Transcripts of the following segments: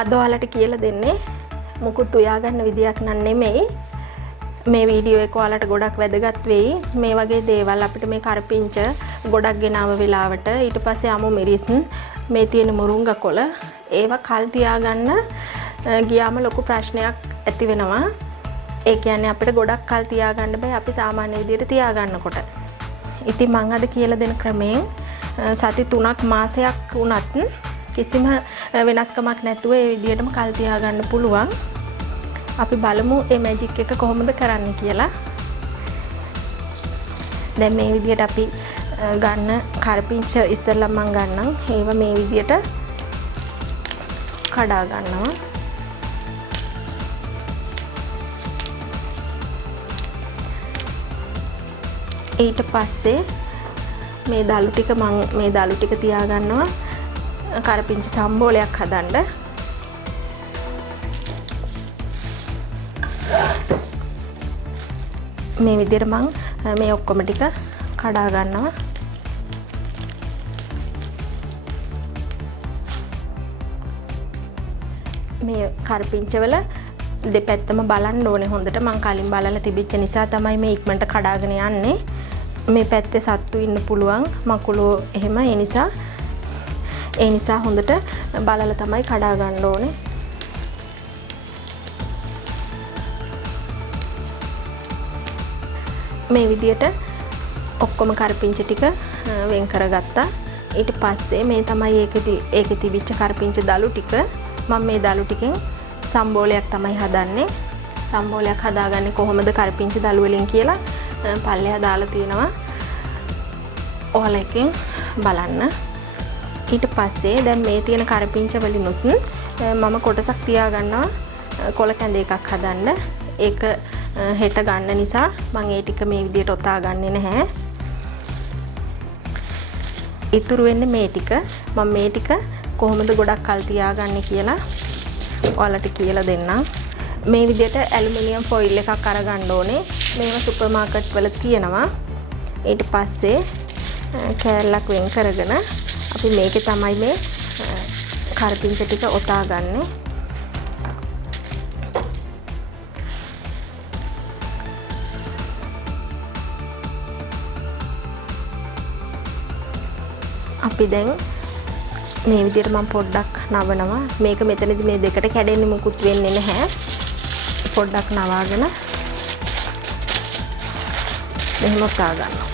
අද ඔයාලට කියලා දෙන්නේ මොකුත් උයා ගන්න විදියක් නන් නෙමෙයි. මේ වීඩියෝ එක ඔයාලට ගොඩක් වැදගත් වෙයි. මේ වගේ දේවල් අපිට මේ කරපිංච ගොඩක් ගෙනාව වෙලාවට ඊට පස්සේ අමු මිරිස් මේ තියෙන මුරුංගා කොළ ඒවා කල් තියාගන්න ගියාම ලොකු ප්‍රශ්නයක් ඇති වෙනවා. ඒ කියන්නේ අපිට ගොඩක් කල් තියාගන්න බෑ අපි සාමාන්‍ය විදියට තියාගන්නකොට. ඉතින් මම අද කියලා දෙන ක්‍රමයෙන් සති 3ක් මාසයක් වුණත් කිසිම වෙනස්කමක් නැතුව ඒ විදියටම කල් තියාගන්න පුළුවන්. අපි බලමු මේ මැජික් එක කොහොමද කරන්න කියලා. දැන් මේ විදියට අපි ගන්න කරපිංච ඉස්සෙල්ලා මම ගන්නම්. ඒව මේ විදියට කඩා ගන්නවා. ඊට පස්සේ මේ දලු ටික මම මේ දලු ටික තියා ගන්නවා කරපිංච සම්බෝලයක් හදන්න. මේ විදිහට මම මේ ඔක්කොම ටික කඩා ගන්නවා. මේ කරපිංච වල දෙපැත්තම බලන්න ඕනේ හොඳට. මම කලින් බලලා තිබිච්ච නිසා තමයි මේ ඉක්මනට කඩාගෙන යන්නේ. මේ පැත්තේ සත්තු ඉන්න පුළුවන් මකුලෝ එහෙම. ඒ නිසා හොඳට බලලා තමයි කඩා ගන්න ඕනේ. මේ විදියට ඔක්කොම කරපිංච ටික වෙන් කරගත්තා. ඊට පස්සේ මේ තමයි ඒකේ තිබිච්ච කරපිංච දලු ටික. මම මේ දලු ටිකෙන් සම්බෝලයක් තමයි හදන්නේ. සම්බෝලයක් හදාගන්නේ කොහොමද කරපිංච දලු වලින් කියලා පල්ලෙහා දාලා තියෙනවා. ඔයාලා එකෙන් බලන්න. ඊට පස්සේ දැන් මේ තියෙන කරපිංච වලිනුත් මම කොටසක් තියා ගන්නවා කොළ කැඳ එකක් හදන්න. ඒක හෙට ගන්න නිසා මම ඒ ටික මේ විදියට ඔතා ගන්නෙ නැහැ. ඉතුරු වෙන්නේ මේ ටික. මම මේ ටික කොහොමද ගොඩක් කල් තියාගන්නේ කියලා ඔයාලට කියලා දෙන්නම්. මේ විදියට ඇලුමිනියම් ෆොයිල් එකක් අරගන්න ඕනේ. මේවා සුපර් මාකට් වල තියෙනවා. ඊට පස්සේ කෑල්ලක් වෙන් කරගෙන අපි මේකේ තමයි මේ කරපිංච ටික ඔතා ගන්නෙ. අපි දැන් මේ විදිහට මම පොඩ්ඩක් නවනවා. මේක මෙතනදී මේ දෙකට කැඩෙන්නේ මුකුත් වෙන්නේ නැහැ. පොඩ්ඩක් නවාගෙන මෙහෙම ඔතා ගන්නවා.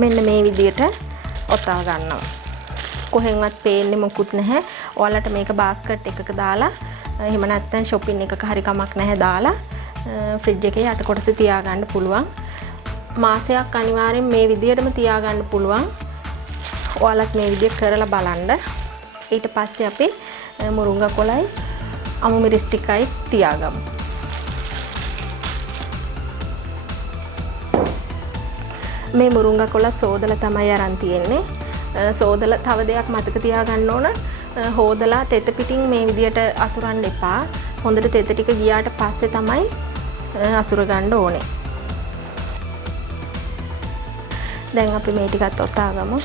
මෙන්න මේ විදියට ඔතා ගන්නවා. කොහෙන්වත් පේන්නේ මොකුත් නැහැ. ඔයාලට මේක බාස්කට් එකක දාලා එහෙම නැත්නම් shopping එකක හරි කමක් නැහැ දාලා ෆ්‍රිජ් එකේ යට කොටසේ තියාගන්න පුළුවන්. මාසයක් අනිවාර්යෙන් මේ විදියටම තියාගන්න පුළුවන්. ඔයාලත් මේ විදිය කරලා බලන්න. ඊට පස්සේ අපි මුරුංගා කොළයි අමු මිරිස් ටිකයි තියාගමු. මේ මුරුංගා කොළ සෝදලා තමයි අරන් තියෙන්නේ. සෝදලා තව දෙයක් මතක තියාගන්න ඕන. හොදලා තෙත පිටින් මේ විදියට අසුරන්න එපා. හොඳට තෙත ටික ගියාට පස්සේ තමයි අසුර ගන්න ඕනේ. දැන් අපි මේ ටිකත් ඔතාගමු.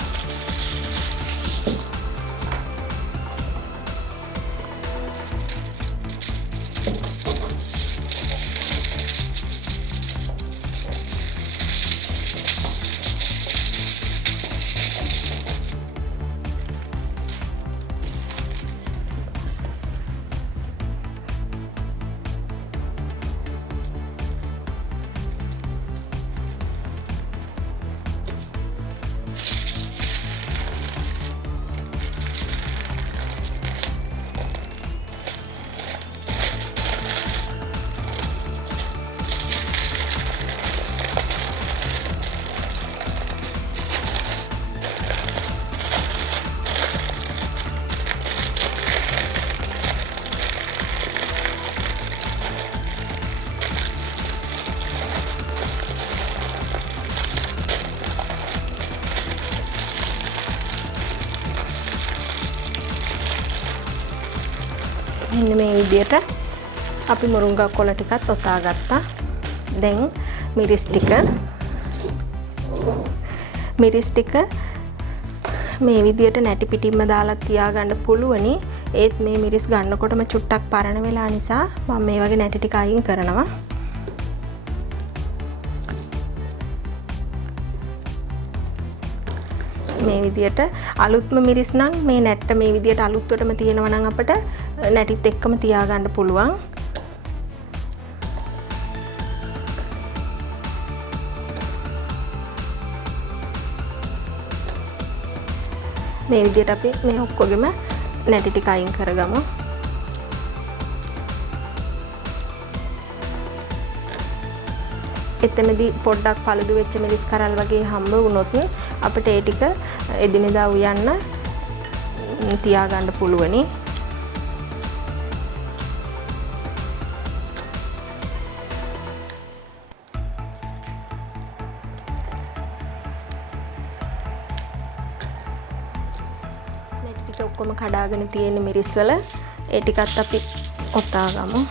මෙන්න මේ විදියට අපි මුරුංගා කොළ ටිකත් ඔතා ගත්තා. දැන් මිරිස් ටික මේ විදියට නැටි පිටින්ම දාලා තියාගන්න පුළුවනි. ඒත් මේ මිරිස් ගන්නකොටම චුට්ටක් පරණ වෙලා නිසා මම මේ වගේ නැටි ටික අයින් කරනවා. මේ විදියට අලුත්ම මිරිස් නම් මේ නැට්ට මේ විදියට අලුත්වටම තියෙනවා නම් අපිට නැටිත් එක්කම තියාගන්න පුළුවන්. මේ විදියට අපි මේ ඔක්කොගෙම නැටි ටික අයින් කරගමු. එතනදී පොඩ්ඩක් පළුදු වෙච්ච මිරිස් කරල් වගේ හම්බ වුණොත් අපිට ඒ ටික එදිනෙදා උයන්න තියාගන්න පුළුවනි. නැටි ටික ඔක්කොම කඩාගෙන තියෙන මිරිස් වල ඒ ටිකත් අපි ඔතා ගමු.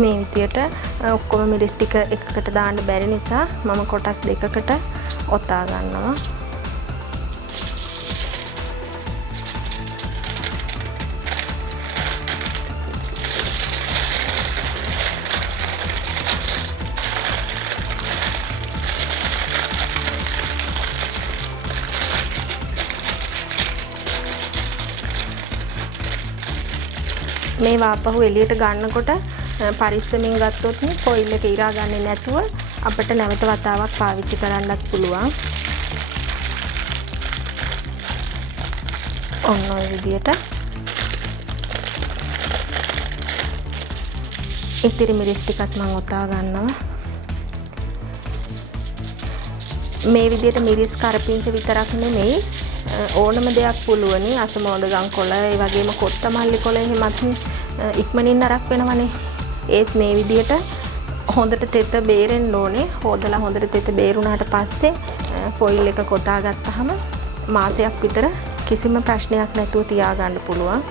මේ විදියට ඔක්කොම මිරිස් ටික එකකට දාන්න බැරි නිසා මම කොටස් දෙකකට ඔතා ගන්නවා. මේ වාපහුව එළියට ගන්නකොට පරිස්සමින් ගත්තොත් ෆොයිල් එක ඉරා ගන්නේ නැතුව අපිට නැවත වතාවක් පාවිච්චි කරන්නත් පුළුවන්. ඔන්න ඔය විදියට ඉතිරි මිරිස් ටිකත් මම ඔතා ගන්නවා. මේ විදියට මිරිස් කරපිංච විතරක් නෙමෙයි ඕනම දෙයක් පුළුවනි. අසමෝදගම් කොළ, ඒ වගේම කොත්තමල්ලි කොළ එහෙමත් ඉක්මනින් නරක් වෙනවනේ. ඒත් මේ විදියට හොඳට තෙත බේරෙන්න ඕනේ. හොදලා හොඳට තෙත බේරුණාට පස්සේ ෆොයිල් එක කොටා ගත්තාම මාසයක් විතර කිසිම ප්‍රශ්නයක් නැතුව තියාගන්න පුළුවන්.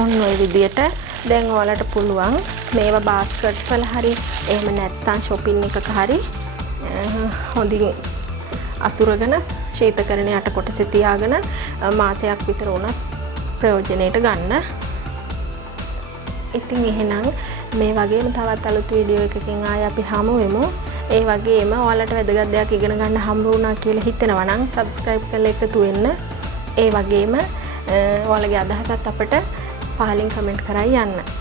ඔන්න ඔය විදියට දැන් ඔයාලට පුළුවන් මේවා බාස්කට් වල හරි එහෙම නැත්නම් shopping එකක හරි හොඳින් අසුරගෙන ශීතකරණයේ යට කොටසේ තියාගෙන මාසයක් විතර උනත් ප්‍රයෝජනෙට ගන්න. ඉතින් එහෙනම් මේ වගේම තවත් අලුත් වීඩියෝ එකකින් ආයෙ අපි හමු වෙමු. ඒ වගේම ඔයාලට වැදගත් දෙයක් ඉගෙන ගන්න හම්බ වුණා කියලා හිතෙනවා නම් subscribe කරලා එකතු වෙන්න. ඒ වගේම ඔයාලගේ අදහසත් අපිට පහලින් කමෙන්ට් කරලා යන්න.